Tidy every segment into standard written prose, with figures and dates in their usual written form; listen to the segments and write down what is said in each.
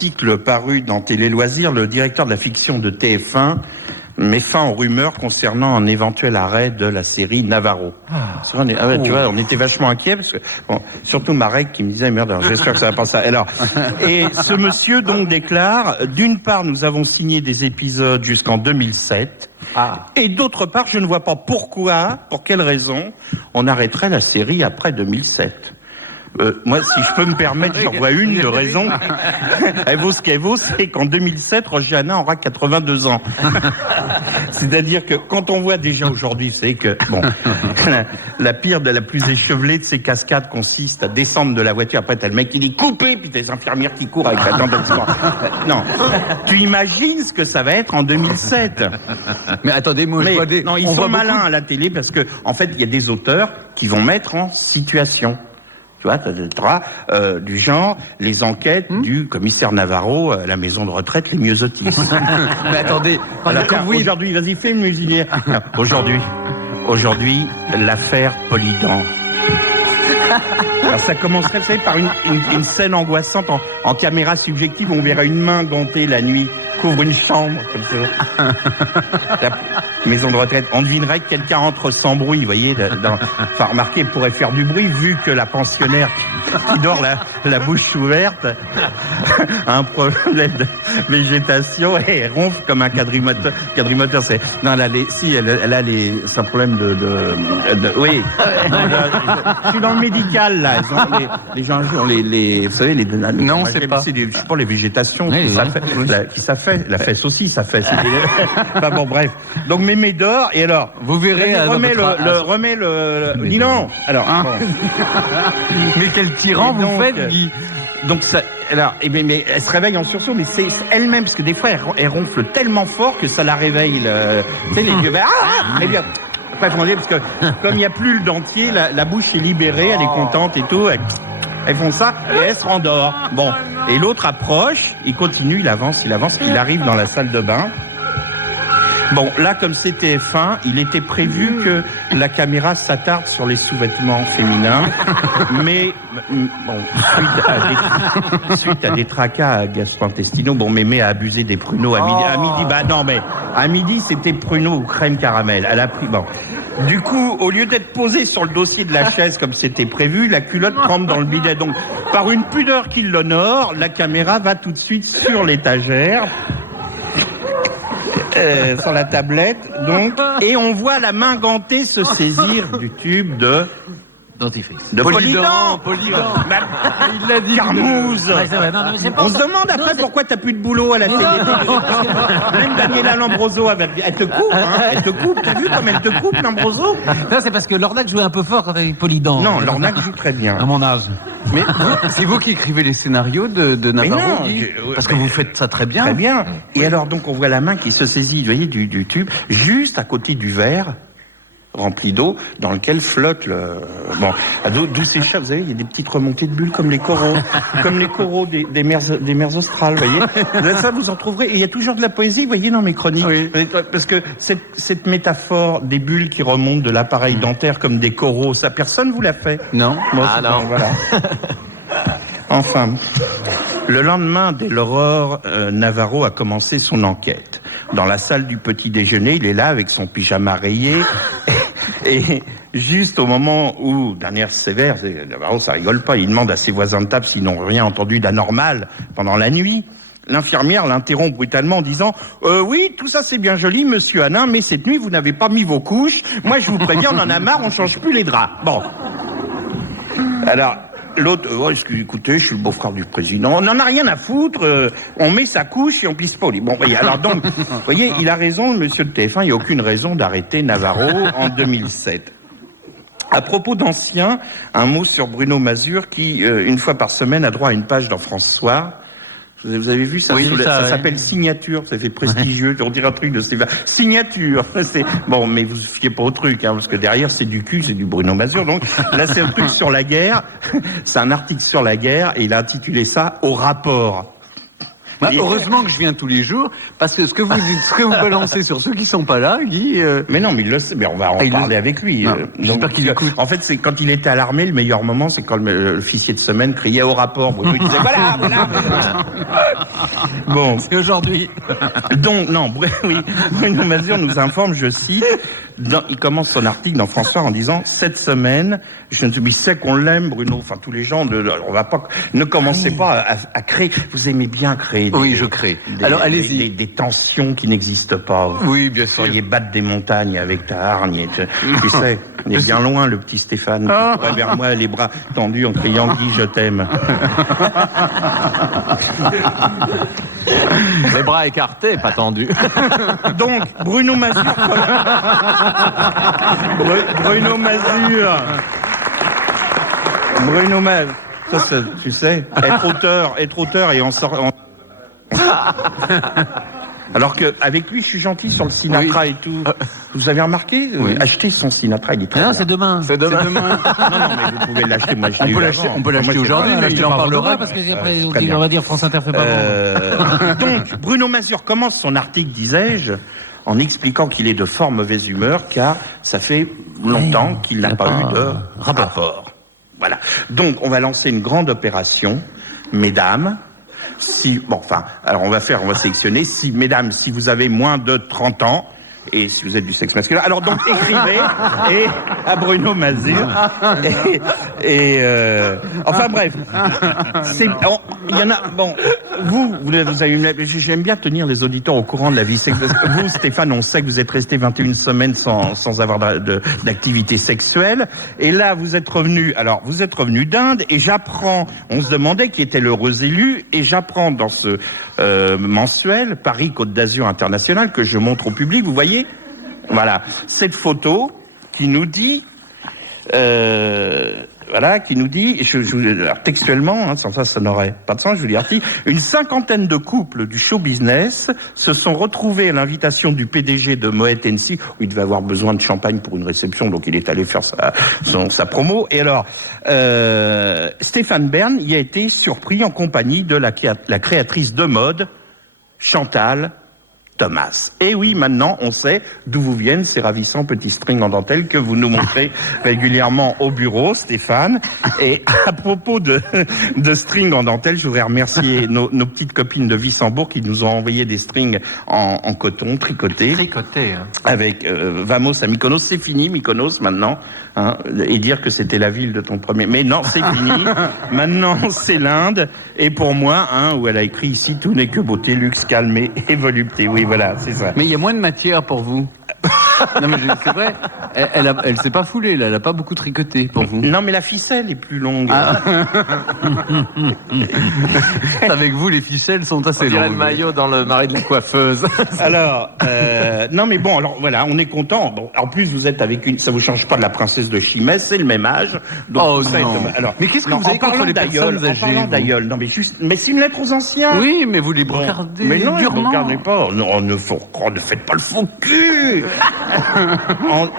article paru dans Télé Loisirs, le directeur de la fiction de TF1 met fin aux rumeurs concernant un éventuel arrêt de la série Navarro. Tu vois, on était vachement inquiets parce que, bon, surtout Marek qui me disait merde, j'espère que ça va pas ça. Alors, et ce monsieur donc déclare, d'une part, nous avons signé des épisodes jusqu'en 2007. Et d'autre part, je ne vois pas pourquoi, pour quelle raison, on arrêterait la série après 2007. Moi, si je peux me permettre, j'en vois une de raison. Elle vaut ce qu'elle vaut, c'est qu'en 2007, Roger Hanin aura 82 ans. C'est-à-dire que quand on voit déjà aujourd'hui, vous savez que, bon, la pire de la plus échevelée de ces cascades consiste à descendre de la voiture, après t'as le mec qui dit coupé, puis t'as les infirmières qui courent avec la tente d'export. Non. Tu imagines ce que ça va être en 2007. Mais attendez, moi, je vois des... Non, ils sont malins à la télé parce que, en fait, il y a des auteurs qui vont mettre en situation. Tu vois, du genre, les enquêtes du commissaire Navarro à la maison de retraite Les Myosotis. Mais attendez, aujourd'hui, vas-y, fais une musinière. Aujourd'hui, l'affaire Polydent. Alors ça commencerait, vous savez, par une scène angoissante en caméra subjective, on verrait une main gantée la nuit, couvre une chambre, comme ça. La maison de retraite. On devinerait que quelqu'un entre sans bruit, vous voyez. Enfin, remarquez, pourrait faire du bruit, vu que la pensionnaire qui dort la bouche ouverte a un problème de végétation et elle ronfle comme un quadrimoteur. C'est... Non, elle a c'est un problème oui. Je suis dans le médical, là. Les gens ont vous savez, non, c'est pas. Je sais pas, les végétations qui ça fait. La fesse aussi, ça fait. Enfin bon, bref. Donc, mémé dort, et alors. Vous verrez. Remets le. Dis non. Alors. Bon. Mais quel tyran vous faites, Guy. Donc, ça. Alors, mais elle se réveille en sursaut, mais c'est elle-même, parce que des fois, elle ronfle tellement fort que ça la réveille. Tu sais, les vieux. Eh bien. Après, parce que comme il n'y a plus le dentier, la bouche est libérée, elle est contente et tout. Elles font ça et elle se rendort. Bon. Et l'autre approche, il continue, il avance, il arrive dans la salle de bain. Bon, là, comme c'était TF1, il était prévu que la caméra s'attarde sur les sous-vêtements féminins. Mais, bon, suite à des tracas gastro-intestinaux, bon, mémé a abusé des pruneaux à midi. À midi, c'était pruneaux ou crème caramel. Elle a pris, bon. Du coup, au lieu d'être posée sur le dossier de la chaise comme c'était prévu, la culotte trempe dans le bidet. Donc, par une pudeur qui l'honore, la caméra va tout de suite sur l'étagère. Sur la tablette, donc, et on voit la main gantée se saisir du tube de dentifrice. De Polydent. Il l'a dit. Carmouze. Ouais, on se demande après pourquoi t'as plus de boulot à la télé. Même Daniela Lambroso, elle te coupe, hein. Elle te coupe. T'as vu comme elle te coupe, Lambroso? Non, c'est parce que Lornac jouait un peu fort avec Polydent. Non, Lornac joue très bien. À mon âge. Mais c'est vous qui écrivez les scénarios de Navarro, parce que vous faites ça très bien. Très bien. Et alors, donc, on voit la main qui se saisit, vous voyez, du tube, juste à côté du verre rempli d'eau, dans lequel flotte le... Bon, d'où s'échappe, vous savez, il y a des petites remontées de bulles comme les coraux, des mers australes, vous voyez. Ça, vous en trouverez. Et il y a toujours de la poésie, vous voyez, dans mes chroniques. Oui. Parce que cette métaphore des bulles qui remontent de l'appareil dentaire comme des coraux, ça, personne vous l'a fait? Non. Bon, non. Voilà. Enfin... Le lendemain, dès l'aurore, Navarro a commencé son enquête. Dans la salle du petit déjeuner, il est là avec son pyjama rayé. Et juste au moment où, dernière sévère, Navarro, ça rigole pas, il demande à ses voisins de table s'ils n'ont rien entendu d'anormal pendant la nuit. L'infirmière l'interrompt brutalement en disant « Oui, tout ça c'est bien joli, monsieur Hanin, mais cette nuit, vous n'avez pas mis vos couches. Moi, je vous préviens, on en a marre, on change plus les draps. » Bon. Alors... L'autre, écoutez, je suis le beau-frère du président, on n'en a rien à foutre, on met sa couche et on pisse pas au lit. Bon, voyez, alors donc, vous voyez, il a raison, monsieur de TF1, il n'y a aucune raison d'arrêter Navarro en 2007. À propos d'anciens, un mot sur Bruno Mazur qui, une fois par semaine, a droit à une page dans France Soir. Vous avez vu ça? Oui, ça s'appelle Signature, ça fait prestigieux, on dirait un truc de Stéphane. Signature. Bon, mais vous ne fiez pas au truc, hein, parce que derrière c'est du cul, c'est du Bruno Mazur. Donc là c'est un truc sur la guerre, c'est un article sur la guerre et il a intitulé ça Au rapport. Bah, heureusement que je viens tous les jours, parce que ce que vous dites, ce que vous balancez sur ceux qui sont pas là, Guy... Mais non, mais il le sait, mais on va en parler avec lui. J'espère qu'il écoute. En fait, c'est quand il était à l'armée, le meilleur moment, c'est quand l'officier de semaine criait au rapport. Bruno, il disait voilà. Bon. C'est aujourd'hui. Donc, non, oui, Bruno Mazur nous informe, je cite, il commence son article dans François en disant, cette semaine, il sait qu'on l'aime, Bruno, enfin, tous les gens, on va pas, ne commencez pas à créer, vous aimez bien créer oui, je crée. Alors, allez-y. Des tensions qui n'existent pas. Oui, bien sûr. Vous pourriez battre des montagnes avec ta hargne. Tu sais, il est bien loin, le petit Stéphane. Il courait vers moi, les bras tendus, en criant « Guy, je t'aime ». Les bras écartés, pas tendus. Donc, Bruno Mazur... Bruno Mazur... Ça, tu sais, être auteur et en sort... Alors que avec lui, je suis gentil sur le Sinatra et tout. Vous avez remarqué Achetez son Sinatra, il est très Non, bien. c'est demain. C'est demain. Non, mais vous pouvez l'acheter. Moi, je l'ai eu avant. On peut l'acheter aujourd'hui, mais il en parlera. Parce que après, très bien. on va dire France Inter fait pas bon. Donc, Bruno Mazur commence son article, disais-je, en expliquant qu'il est de fort mauvaise humeur, car ça fait longtemps qu'il n'a pas eu de rapport. Voilà. Donc, on va lancer une grande opération, mesdames. Alors on va sélectionner. Mesdames, si vous avez moins de 30 ans, et si vous êtes du sexe masculin, alors donc écrivez à Bruno Mazur. Enfin bref, il y en a. Bon, vous avez. J'aime bien tenir les auditeurs au courant de la vie sexuelle. Vous, Stéphane, on sait que vous êtes resté 21 semaines sans avoir d'activité sexuelle. Et là, vous êtes revenu. Alors, vous êtes revenu d'Inde, et j'apprends. On se demandait qui était l'heureux élu, et j'apprends dans ce mensuel Paris Côte d'Azur International que je montre au public. Vous voyez, voilà cette photo qui nous dit. Alors textuellement, sans ça n'aurait pas de sens, je vous dis, une cinquantaine de couples du show business se sont retrouvés à l'invitation du PDG de Moet Hennessy, où il devait avoir besoin de champagne pour une réception, donc il est allé faire sa promo. Et alors, Stéphane Bern y a été surpris en compagnie de la créatrice de mode, Chantal Thomas. Et oui, maintenant, on sait d'où vous viennent ces ravissants petits strings en dentelle que vous nous montrez régulièrement au bureau, Stéphane. Et à propos de strings en dentelle, je voudrais remercier nos petites copines de Wissembourg qui nous ont envoyé des strings en coton, tricotés. Tricoté, hein. Avec Vamos à Mykonos. C'est fini, Mykonos, maintenant. Hein, et dire que c'était la ville de ton premier... Mais non, c'est fini. Maintenant, c'est l'Inde. Et pour moi, où elle a écrit ici, tout n'est que beauté, luxe, calme et volupté. Oui, voilà, c'est ça. Mais il y a moins de matière pour vous. Non, mais c'est vrai. Elle s'est pas foulée, là. Elle a pas beaucoup tricoté pour vous. Non, mais la ficelle est plus longue. Avec vous, les ficelles sont assez longues. On dirait le maillot dans le marais de la coiffeuse. Alors, non, mais bon, alors voilà, on est content. Bon, en plus, vous êtes avec ça vous change pas de la princesse de Chimay, c'est le même âge. Donc, non. Alors, mais qu'est-ce que vous avez contre les personnes âgées? En parlant d'aïeul, non, mais c'est une lettre aux anciens. Oui, mais vous les regardez mais non, durement. Ne regardez pas. Non, ne faites pas le faux cul.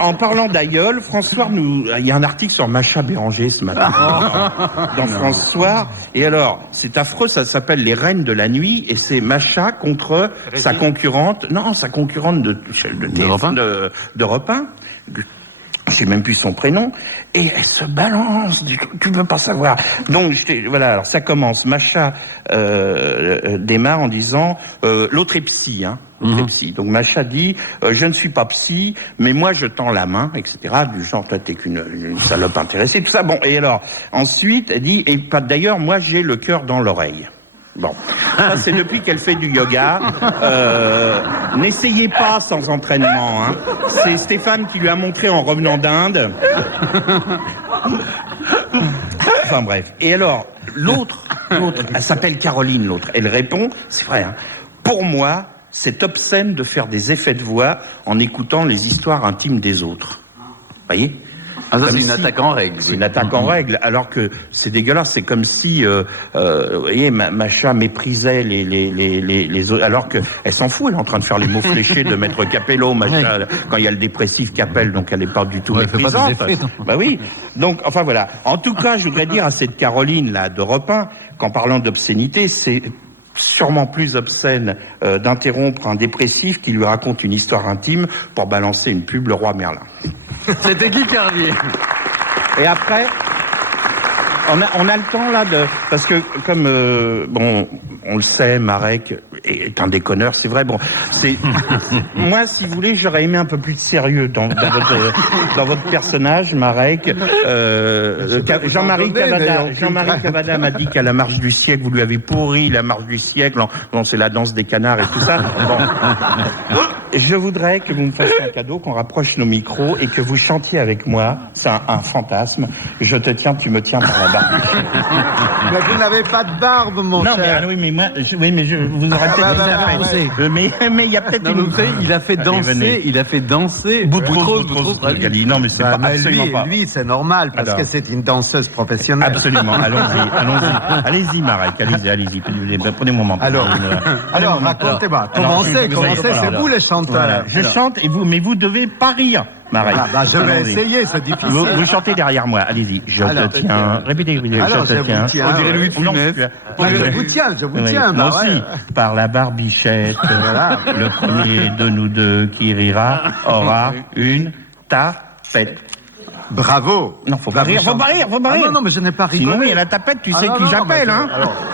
En parlant d'aïeul, François, il y a un article sur Macha Béranger ce matin dans François. Et alors, c'est affreux, ça s'appelle Les Reines de la Nuit, et c'est Macha contre sa concurrente d'Europe 1. Je sais même plus son prénom, et elle se balance, tu peux pas savoir. Donc, voilà, alors ça commence. Macha démarre en disant, l'autre est psy, l'autre est psy. Donc Macha dit, je ne suis pas psy, mais moi je tends la main, etc. Du genre, toi t'es qu'une salope intéressée, tout ça. Bon, et alors, ensuite, elle dit, et pas d'ailleurs, moi j'ai le cœur dans l'oreille. Bon, ça c'est depuis qu'elle fait du yoga. N'essayez pas sans entraînement. C'est Stéphane qui lui a montré en revenant d'Inde. Enfin bref. Et alors, l'autre, elle s'appelle Caroline, l'autre. Elle répond, c'est vrai, pour moi, c'est obscène de faire des effets de voix en écoutant les histoires intimes des autres. Voyez ? Ça, c'est une attaque en règle. C'est une attaque en règle, alors que c'est dégueulasse. C'est comme si, vous voyez, Macha méprisait les autres, alors qu'elle s'en fout. Elle est en train de faire les mots fléchés de Maître Capello, Macha, quand il y a le dépressif Capel, donc elle n'est pas du tout méprisante. Bah oui. Donc, enfin voilà. En tout cas, je voudrais dire à cette Caroline, là, d'Europe 1, qu'en parlant d'obscénité, c'est sûrement plus obscène d'interrompre un dépressif qui lui raconte une histoire intime pour balancer une pub Le Roi Merlin. C'était Guy Carlier. Et après, on a le temps là parce que comme bon, on le sait, Marek est un déconneur, c'est vrai. Bon, c'est moi, si vous voulez, j'aurais aimé un peu plus de sérieux dans votre personnage, Marek. Jean-Marie Cavada m'a dit qu'à la marche du siècle, vous lui avez pourri la marche du siècle. Non, c'est la danse des canards et tout ça. Bon. Je voudrais que vous me fassiez un cadeau, qu'on rapproche nos micros et que vous chantiez avec moi. C'est un fantasme. Je te tiens, tu me tiens par la barbe. Mais vous n'avez pas de barbe, mon Non, cher. mais oui, mais moi, vous aurez peut-être mais il y a peut-être Non, mais vous savez, il a fait danser Boutros Ghali. Non, mais c'est pas Mais absolument pas. lui, c'est normal, parce Alors. que c'est une danseuse professionnelle. Absolument. Allez-y, Marek, allez-y. Prenez mon menton. Alors, racontez-moi. Commencez, c'est vous les chanteurs. Voilà, je chante et vous, mais vous devez pas rire, Marek. Je vais Allons-y. essayer, c'est difficile. Vous chantez derrière moi, allez-y. Je te tiens. Répétez, Alors, je te tiens. On dirait Louis de Non, Funès. Je vous oui, tiens. moi bah ouais. aussi. Par la barbichette, le premier de nous deux qui rira aura une tapette. Bravo. Non, faut pas rire. Ah non, mais je n'ai pas rigolé. Sinon, il y a la tapette, tu sais non, qui non, j'appelle, mais hein.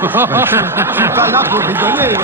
Je suis pas là pour rigoler.